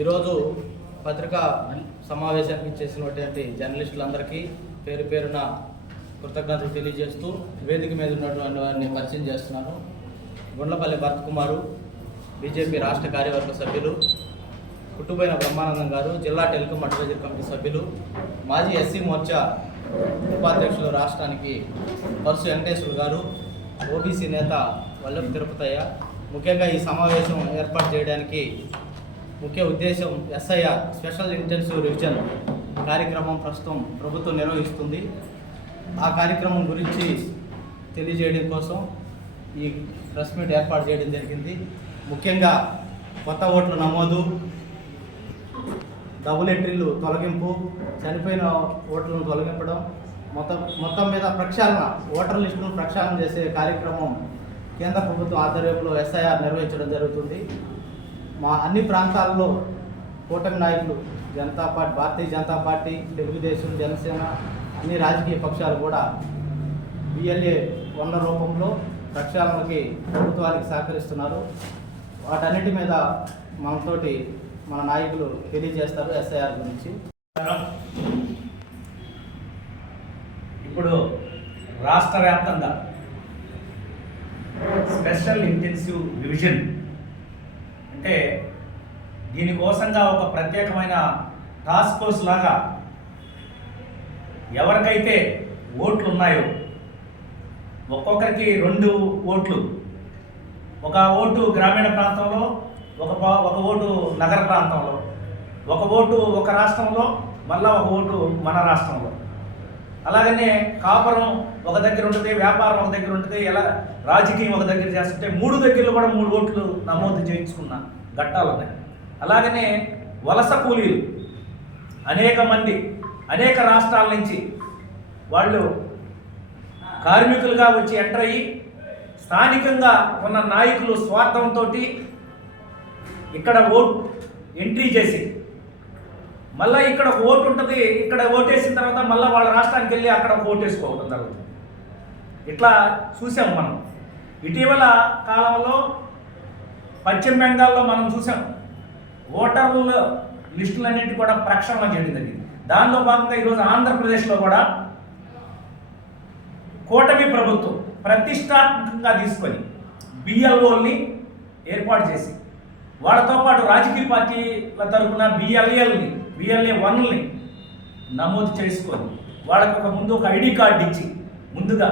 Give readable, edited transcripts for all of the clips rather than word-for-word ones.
ఈరోజు పత్రికా సమావేశానికి చేసినటువంటి జర్నలిస్టులందరికీ పేరు పేరున కృతజ్ఞతలు తెలియజేస్తూ వేదిక మీద ఉన్నటువంటి వారిని పరిచయం చేస్తున్నాను. గుండ్లపల్లి భరత్ కుమారు, బీజేపీ రాష్ట్ర కార్యవర్గ సభ్యులు, కుట్టుబోయిన బ్రహ్మానందం గారు, జిల్లా టెలికాం అడ్వైజరీ కమిటీ సభ్యులు, మాజీ ఎస్సీ మోర్చా ఉపాధ్యక్షులు రాష్ట్రానికి పరుసు వెంకటేశ్వర గారు, ఓబీసీ నేత వల్లభ తిరుపతయ్య. ముఖ్యంగా ఈ సమావేశం ఏర్పాటు చేయడానికి ముఖ్య ఉద్దేశం ఎస్ఐఆర్ స్పెషల్ ఇంటెన్సివ్ రివిజన్ కార్యక్రమం ప్రస్తుతం ప్రభుత్వం నిర్వహిస్తుంది. ఆ కార్యక్రమం గురించి తెలియజేయడం కోసం ఈ ప్రెస్ మీట్ ఏర్పాటు చేయడం జరిగింది. ముఖ్యంగా కొత్త ఓట్ల నమోదు, డబుల్ ఎంట్రీలు తొలగింపు, చనిపోయిన ఓట్లను తొలగించడం, మొత్తం మీద ప్రక్షాళన, ఓటర్ లిస్టును ప్రక్షాళన చేసే కార్యక్రమం కేంద్ర ప్రభుత్వం ఆధ్వర్యంలో ఎస్ఐఆర్ నిర్వహించడం జరుగుతుంది. మా అన్ని ప్రాంతాల్లో కూటమి నాయకులు భారతీయ జనతా పార్టీ, తెలుగుదేశం, జనసేన అన్ని రాజకీయ పక్షాలు కూడా బిఎల్ఏ 100 రూపంలో ప్రక్షాళనకి ప్రభుత్వానికి సహకరిస్తున్నారు. వాటన్నిటి మీద మనతోటి మన నాయకులు తెలియజేస్తారు ఎస్ఐఆర్ గురించి. ఇప్పుడు రాష్ట్ర వ్యాప్తంగా స్పెషల్ ఇంటెన్సివ్ రివిజన్ అంటే దీనికోసంగా ఒక ప్రత్యేకమైన టాస్క్ ఫోర్స్ లాగా ఎవరికైతే ఓట్లు ఉన్నాయో ఒక్కొక్కరికి 2 ఓట్లు, ఒక ఓటు గ్రామీణ ప్రాంతంలో, ఒక ఓటు నగర ప్రాంతంలో, ఒక ఓటు ఒక రాష్ట్రంలో, మళ్ళా ఒక ఓటు మన రాష్ట్రంలో. అలాగనే కాపురం ఒక దగ్గర ఉంటుంది, వ్యాపారం ఒక దగ్గర ఉంటుంది, ఎలా రాజకీయం ఒక దగ్గర చేస్తుంటే 3 దగ్గరలో కూడా 3 ఓట్లు నమోదు చేయించుకున్న ఘట్టాలు ఉన్నాయి. అలాగనే వలస కూలీలు అనేక మంది అనేక రాష్ట్రాల నుంచి వాళ్ళు కార్మికులుగా వచ్చి ఎంటర్ అయ్యి స్థానికంగా ఉన్న నాయకులు స్వార్థంతో ఇక్కడ ఎంట్రీ చేసి మళ్ళీ ఇక్కడ ఒక ఓటు ఉంటుంది, ఇక్కడ ఓటేసిన తర్వాత మళ్ళీ వాళ్ళ రాష్ట్రానికి వెళ్ళి అక్కడ ఒక ఓటు వేసుకోవడం జరుగుతుంది. ఇట్లా చూసాం మనం. ఇటీవల కాలంలో పశ్చిమ బెంగాల్లో మనం చూసాం ఓటర్ల లిస్టులన్నింటి కూడా ప్రక్షాళన చేయడం జరిగింది. దానిలో భాగంగా ఈరోజు ఆంధ్రప్రదేశ్లో కూడా కూటమి ప్రభుత్వం ప్రతిష్టాత్మకంగా తీసుకొని బిఎల్ఓల్ని ఏర్పాటు చేసి వాళ్ళతో పాటు రాజకీయ పార్టీల తరఫున బిఎల్ఏ 1ని నమోదు చేసుకొని వాళ్ళకు ముందు ఒక ఐడి కార్డు ఇచ్చి ముందుగా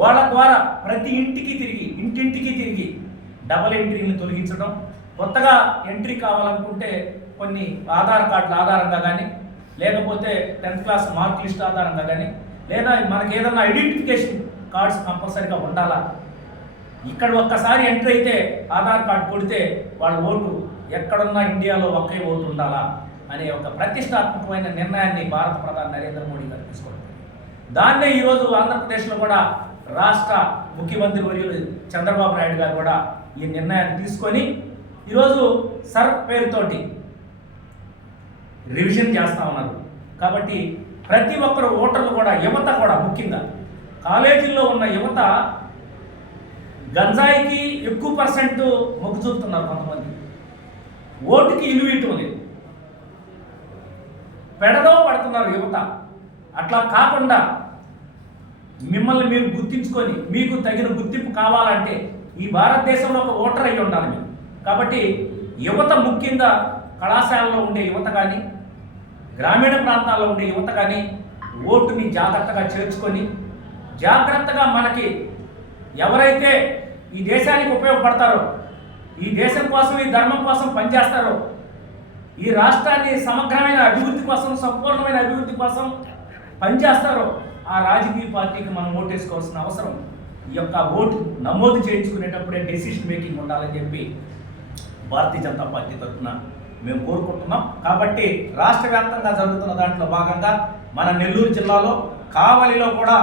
వాళ్ళ ద్వారా ప్రతి ఇంటింటికి తిరిగి డబల్ ఎంట్రీని తొలగించడం, కొత్తగా ఎంట్రీ కావాలనుకుంటే కొన్ని ఆధార్ కార్డుల ఆధారంగా కానీ, లేకపోతే 10th క్లాస్ మార్క్ లిస్ట్ ఆధారంగా కానీ, లేదా మనకి ఏదన్నా ఐడెంటిఫికేషన్ కార్డ్స్ కంపల్సరీగా ఉండాలా. ఇక్కడ ఒక్కసారి ఎంట్రీ అయితే ఆధార్ కార్డు కొడితే వాళ్ళ ఓటు ఎక్కడున్నా ఇండియాలో ఒకే ఓటు ఉండాలా అనే ఒక ప్రతిష్టాత్మకమైన నిర్ణయాన్ని భారత ప్రధాని నరేంద్ర మోడీ గారు తీసుకోవడం. దాన్నే ఈరోజు ఆంధ్రప్రదేశ్లో కూడా రాష్ట్ర ముఖ్యమంత్రి వర్యులు చంద్రబాబు నాయుడు గారు కూడా ఈ నిర్ణయాన్ని తీసుకొని ఈరోజు సర్ పేరుతోటి రివిజన్ చేస్తూ ఉన్నారు. కాబట్టి ప్రతి ఒక్కరు ఓటర్లు కూడా, యువత కూడా, ముఖ్యంగా కాలేజీల్లో ఉన్న యువత గంజాయికి ఎక్కువ % మొగ్గు చూపుతున్నారు. కొంతమంది ఓటుకి ఇలువీయటం లేదు, పెడదో పడుతున్నారు యువత. అట్లా కాకుండా మిమ్మల్ని మీరు గుర్తించుకొని మీకు తగిన గుర్తింపు కావాలంటే ఈ భారతదేశంలో ఒక ఓటర్ అయ్యి ఉండాలి మీరు. కాబట్టి యువత, ముఖ్యంగా కళాశాలలో ఉండే యువత కానీ, గ్రామీణ ప్రాంతాల్లో ఉండే యువత కానీ ఓటుని జాగ్రత్తగా చేర్చుకొని జాగ్రత్తగా మనకి ఎవరైతే ఈ దేశానికి ఉపయోగపడతారో, ఈ దేశం కోసం, ఈ ధర్మం కోసం పనిచేస్తారో, ఈ రాష్ట్రాన్ని సమగ్రమైన అభివృద్ధి కోసం, సంపూర్ణమైన అభివృద్ధి కోసం పనిచేస్తారో ఆ రాజకీయ పార్టీకి మనం ఓటేసుకోవాల్సిన అవసరం ఈ యొక్క ఓటు నమోదు చేయించుకునేటప్పుడే డెసిషన్ మేకింగ్ ఉండాలని చెప్పి భారతీయ జనతా పార్టీ తరఫున మేము కోరుకుంటున్నాం. కాబట్టి రాష్ట్ర వ్యాప్తంగా జరుగుతున్న దాంట్లో భాగంగా మన నెల్లూరు జిల్లాలో కావలిలో కూడా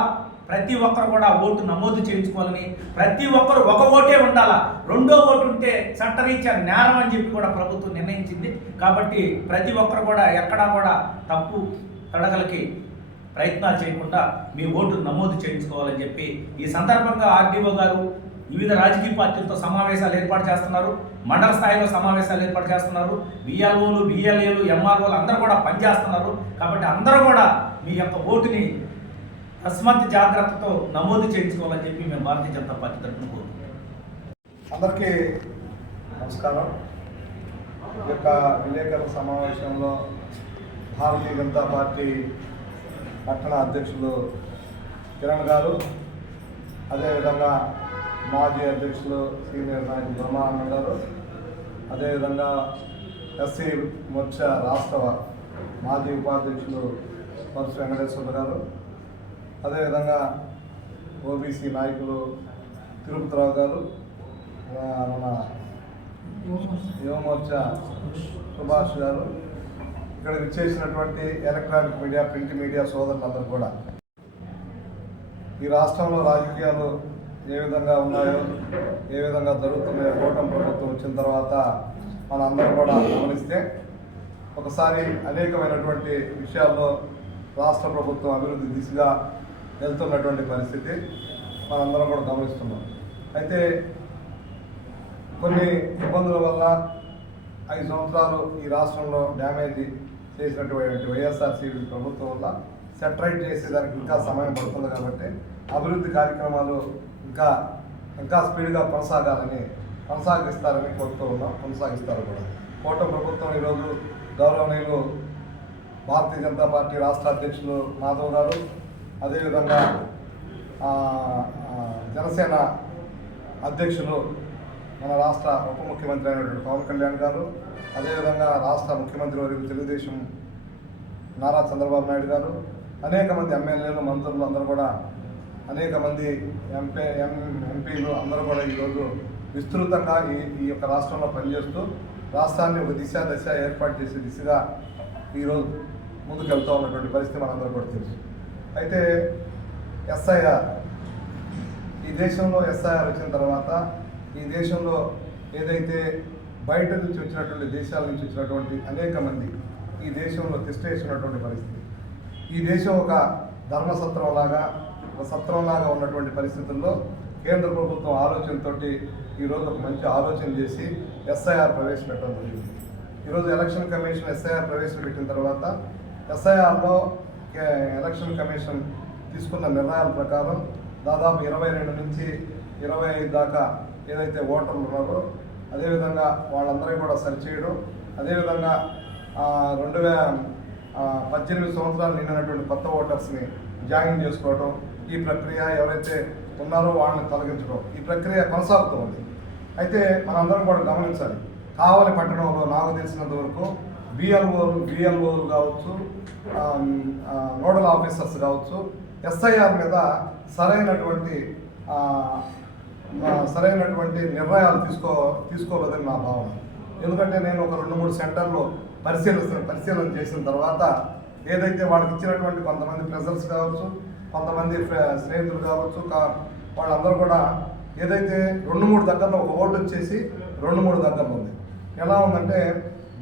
ప్రతి ఒక్కరు కూడా ఓటు నమోదు చేయించుకోవాలని, ప్రతి ఒక్కరు ఒక ఓటే ఉండాలా, 2వ ఓటు ఉంటే చట్టరీత్యా నేరం అని చెప్పి కూడా ప్రభుత్వం నిర్ణయించింది. కాబట్టి ప్రతి ఒక్కరు కూడా ఎక్కడా కూడా తప్పు తడకలకి ప్రయత్నాలు చేయకుండా మీ ఓటు నమోదు చేయించుకోవాలని చెప్పి ఈ సందర్భంగా ఆర్డీఓ గారు, వివిధ రాజకీయ పార్టీలతో సమావేశాలు ఏర్పాటు చేస్తున్నారు, మండల స్థాయిలో సమావేశాలు ఏర్పాటు చేస్తున్నారు, బిఎల్ఓలు బిఎల్ఏలు ఎంఆర్ఓలు అందరూ కూడా పనిచేస్తున్నారు. కాబట్టి అందరూ కూడా మీ యొక్క ఓటుని అస్మత్ జాగ్రత్తతో నమోదు చేయించుకోవాలని చెప్పి మేము భారతీయ జనతా పార్టీ తరఫున కోరుకుంటున్నాం. అందరికీ నమస్కారం. ఈ యొక్క విలేకరుల సమావేశంలో భారతీయ జనతా పార్టీ పట్టణ అధ్యక్షులు కిరణ్ గారు, అదేవిధంగా మాజీ అధ్యక్షులు సీనియర్ నాయకులు బ్రహ్మానంద గారు, అదేవిధంగా ఎస్సీ మోర్చా రాష్ట్ర మాజీ ఉపాధ్యక్షులు పరశు వెంకటేశ్వర గారు, అదేవిధంగా ఓబీసీ నాయకులు తిరుపతిరావు గారు, మన యువమోర్చా సుభాష్ గారు, ఇక్కడ విచ్చేసినటువంటి ఎలక్ట్రానిక్ మీడియా, ప్రింట్ మీడియా సోదరులందరూ కూడా ఈ రాష్ట్రంలో రాజకీయాలు ఏ విధంగా ఉన్నాయో, ఏ విధంగా జరుగుతున్నాయో కూటమి ప్రభుత్వం వచ్చిన తర్వాత మన అందరం కూడా గమనిస్తే ఒకసారి అనేకమైనటువంటి విషయాల్లో రాష్ట్ర ప్రభుత్వం అభివృద్ధి దిశగా వెళ్తున్నటువంటి పరిస్థితి మనందరం కూడా గమనిస్తున్నాం. అయితే కొన్ని ఇబ్బందుల వల్ల 5 సంవత్సరాలు ఈ రాష్ట్రంలో డ్యామేజ్ చేసినటువంటి వైఎస్ఆర్సీపీ ప్రభుత్వం వల్ల సెటరైట్ చేసేదానికి ఇంకా సమయం పడుతుంది. కాబట్టి అభివృద్ధి కార్యక్రమాలు ఇంకా స్పీడ్గా కొనసాగిస్తారని కోరుతూ ఉన్నాం. కొనసాగిస్తారు కూడా. కూటమి ప్రభుత్వం ఈరోజు గౌరవనీయులు భారతీయ జనతా పార్టీ రాష్ట్ర అధ్యక్షులు మాధవ్ గారు, అదేవిధంగా జనసేన అధ్యక్షులు మన రాష్ట్ర ఉప ముఖ్యమంత్రి అయినటువంటి పవన్ కళ్యాణ్ గారు, అదేవిధంగా రాష్ట్ర ముఖ్యమంత్రి వర్యులు తెలుగుదేశం నారా చంద్రబాబు నాయుడు గారు, అనేక మంది ఎమ్మెల్యేలు, మంత్రులు అందరూ కూడా, అనేక మంది ఎంపీలు అందరూ కూడా ఈరోజు విస్తృతంగా ఈ యొక్క రాష్ట్రంలో పనిచేస్తూ రాష్ట్రాన్ని ఒక దశ ఏర్పాటు చేసే దిశగా ఈరోజు ముందుకు వెళ్తూ ఉన్నటువంటి పరిస్థితి మనందరూ కూడా తెలుసు. అయితే ఎస్ఐఆర్, ఈ దేశంలో ఎస్ఐఆర్ వచ్చిన తర్వాత ఈ దేశంలో ఏదైతే బయట నుంచి వచ్చినటువంటి దేశాల నుంచి వచ్చినటువంటి అనేక మంది ఈ దేశంలో తిష్టేసినటువంటి పరిస్థితి, ఈ దేశం ఒక ధర్మసత్రంలాగా, ఒక సత్రంలాగా ఉన్నటువంటి పరిస్థితుల్లో కేంద్ర ప్రభుత్వం ఆలోచనతో ఈరోజు ఒక మంచి ఆలోచన చేసి ఎస్ఐఆర్ ప్రవేశపెట్టడం జరిగింది. ఈరోజు ఎలక్షన్ కమిషన్ ఎస్ఐఆర్ ప్రవేశపెట్టిన తర్వాత ఎస్ఐఆర్లో ఎలక్షన్ కమిషన్ తీసుకున్న నిర్ణయాల ప్రకారం దాదాపు 22 నుంచి 25 దాకా ఏదైతే ఓటర్లు ఉన్నారో అదేవిధంగా వాళ్ళందరికీ కూడా సరిచేయడం, అదేవిధంగా 2018 సంవత్సరాలు నిండినటువంటి కొత్త ఓటర్స్ని జాయిన్ చేసుకోవడం, ఈ ప్రక్రియ ఎవరైతే ఉన్నారో వాళ్ళని తొలగించడం, ఈ ప్రక్రియ కొనసాగుతూ ఉంది. అయితే మనందరం కూడా గమనించాలి, కావలి పట్టణంలో నాకు తెలిసినంత వరకు బిఎల్ఓలు కావచ్చు, నోడల్ ఆఫీసర్స్ కావచ్చు, ఎస్ఐఆర్ మీద సరైనటువంటి నిర్ణయాలు తీసుకోలేదని నా భావన. ఎందుకంటే నేను ఒక 2-3 సెంటర్లో పరిశీలన చేసిన తర్వాత ఏదైతే వాళ్ళకి ఇచ్చినటువంటి కొంతమంది ప్రెజర్స్ కావచ్చు, కొంతమంది స్నేహితులు కావచ్చు, వాళ్ళందరూ కూడా ఏదైతే 2-3 దగ్గరలో ఒక ఓటు వచ్చేసి 2-3 దగ్గరలో ఉంది. ఎలా ఉందంటే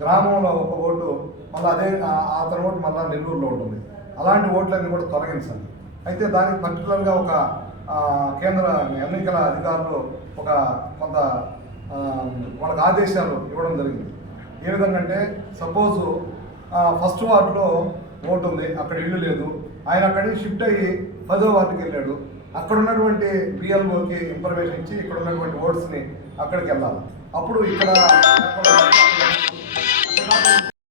గ్రామంలో ఒక ఓటు, మళ్ళీ అతని ఓటు మళ్ళీ నెల్లూరులో ఉంటుంది. అలాంటి ఓట్లన్నీ కూడా తొలగించాలి. అయితే దానికి పర్టికులర్గా ఒక కేంద్ర ఎన్నికల అధికారులు కొంత వాళ్ళకి ఆదేశాలు ఇవ్వడం జరిగింది. ఏ విధంగా అంటే సపోజు ఫస్ట్ వార్డులో ఓటు ఉంది, అక్కడ ఇల్లు లేదు, ఆయన అక్కడి నుంచి షిఫ్ట్ అయ్యి 10వ వార్డుకి వెళ్ళాడు. అక్కడ ఉన్నటువంటి బిఎల్ఓకి ఇన్ఫర్మేషన్ ఇచ్చి ఇక్కడ ఉన్నటువంటి ఓట్స్ని అక్కడికి వెళ్ళాలి. అప్పుడు ఇక్కడ